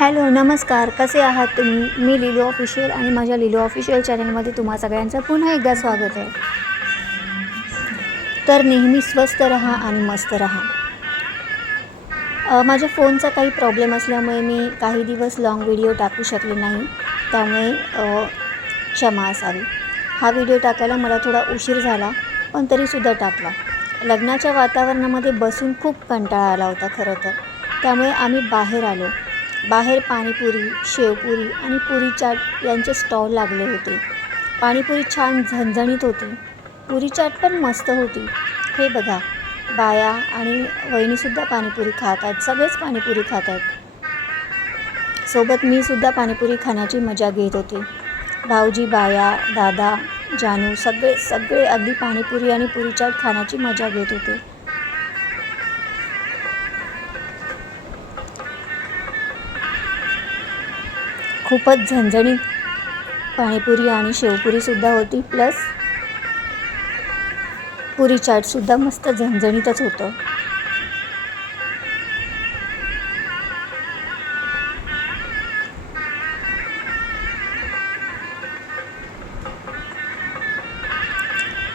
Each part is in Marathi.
हॅलो, नमस्कार. कसे आहात तुम्ही? मी लिलू ऑफिशियल आणि माझ्या लिलू ऑफिशियल चॅनलमध्ये तुम्हा सगळ्यांचं पुन्हा एकदा स्वागत आहे. तर नेहमी स्वस्त रहा आणि मस्त रहा. माझ्या फोनचा काही प्रॉब्लेम असल्यामुळे मी काही दिवस लाँग व्हिडिओ टाकू शकले नाही. त्यामुळे क्षमा असावी. हा व्हिडिओ टाकायला मला थोडा उशीर झाला, पण तरीसुद्धा टाकला. लग्नाच्या वातावरणामध्ये बसून खूप कंटाळा आला होता खरं तर. त्यामुळे आम्ही बाहेर आलो. बाहेर पाणीपुरी, शेवपुरी आणि पुरी चाट यांचे स्टॉल लागले होते. पाणीपुरी छान झणझणीत होती. पुरी चाट पण मस्त होती. हे बघा, बाया आणि वहिनीसुद्धा पाणीपुरी खात आहेत. सगळेच पाणीपुरी खात आहेत. सोबत मीसुद्धा पाणीपुरी खाण्याची मजा घेत होते. भाऊजी, बाया, दादा, जानू सगळे सगळे अगदी पाणीपुरी आणि पुरी चाट खाण्याची मजा घेत होते. खूपच झणझणीत पाणीपुरी आणि शेवपुरीसुद्धा होती, प्लस पुरी चाटसुद्धा मस्त झणझणीतच होतं.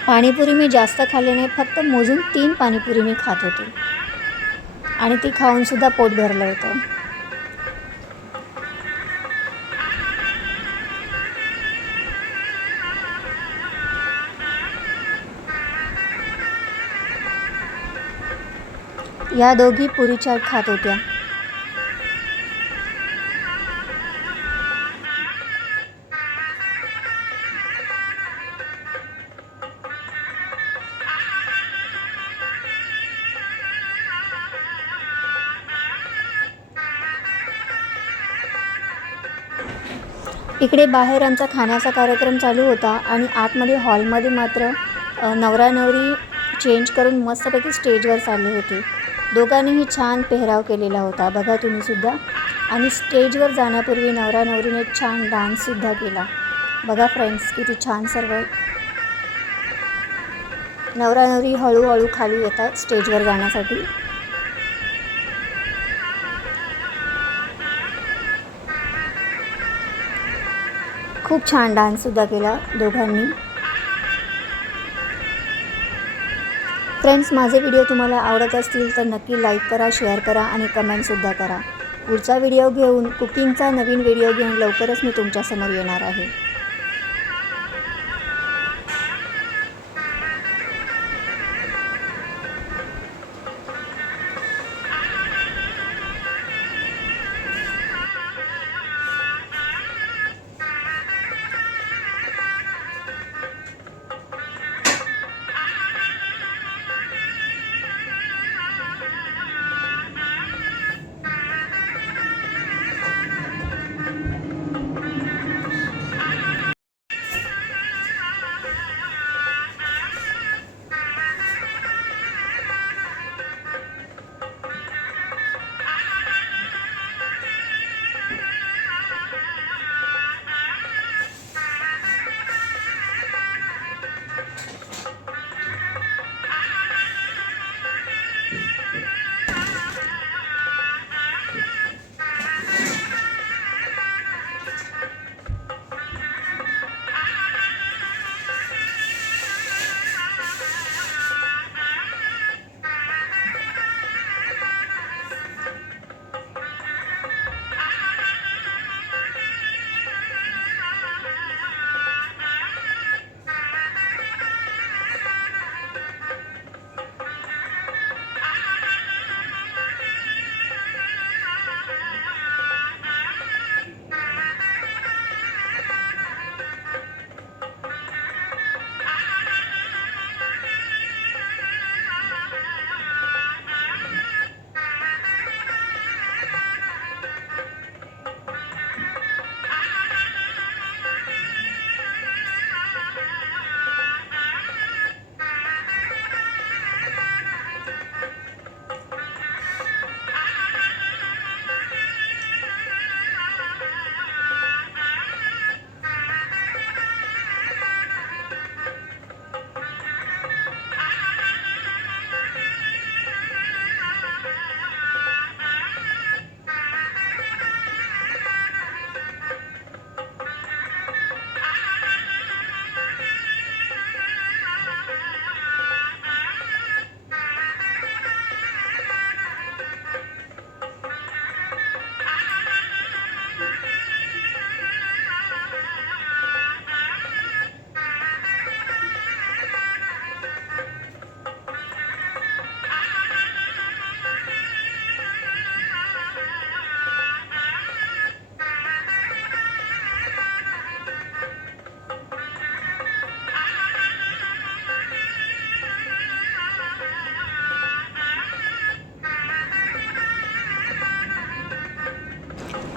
पाणीपुरी मी जास्त खाल्ली नाही, फक्त मोजून 3 पाणीपुरी मी खात होते आणि ती खाऊनसुद्धा पोट भरलं होतं. या दोघी पुरी चाट खात होत्या. इकडे बाहेर आमचा खाण्याचा कार्यक्रम चालू होता आणि आतमध्ये हॉलमध्ये मात्र नवरा नवरी चेंज करून मस्तपैकी स्टेजवर चालले होते. दोघांनीही छान पेहराव केलेला होता, बघा तुम्हीसुद्धा. आणि स्टेजवर जाण्यापूर्वी नवरा नवरीने छान डान्ससुद्धा केला. बघा फ्रेंड्स, किती छान सर्व. नवरा नवरी हळूहळू खाली येत आहेत स्टेजवर जाण्यासाठी. खूप छान डान्ससुद्धा केला दोघांनी. फ्रेंड्स, माझे व्हिडिओ तुम्हाला आवडत असतील तर नक्की लाईक करा, शेअर करा आणि कमेंटसुद्धा करा. पुढचा व्हिडिओ घेऊन, कुकिंगचा नवीन व्हिडिओ घेऊन लवकरच मी तुमच्यासमोर येणार आहे.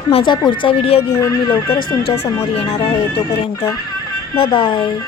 माझा पुढचा व्हिडिओ घेऊन मी लवकरच तुमच्यासमोर येणार आहे. तोपर्यंत बाय बाय.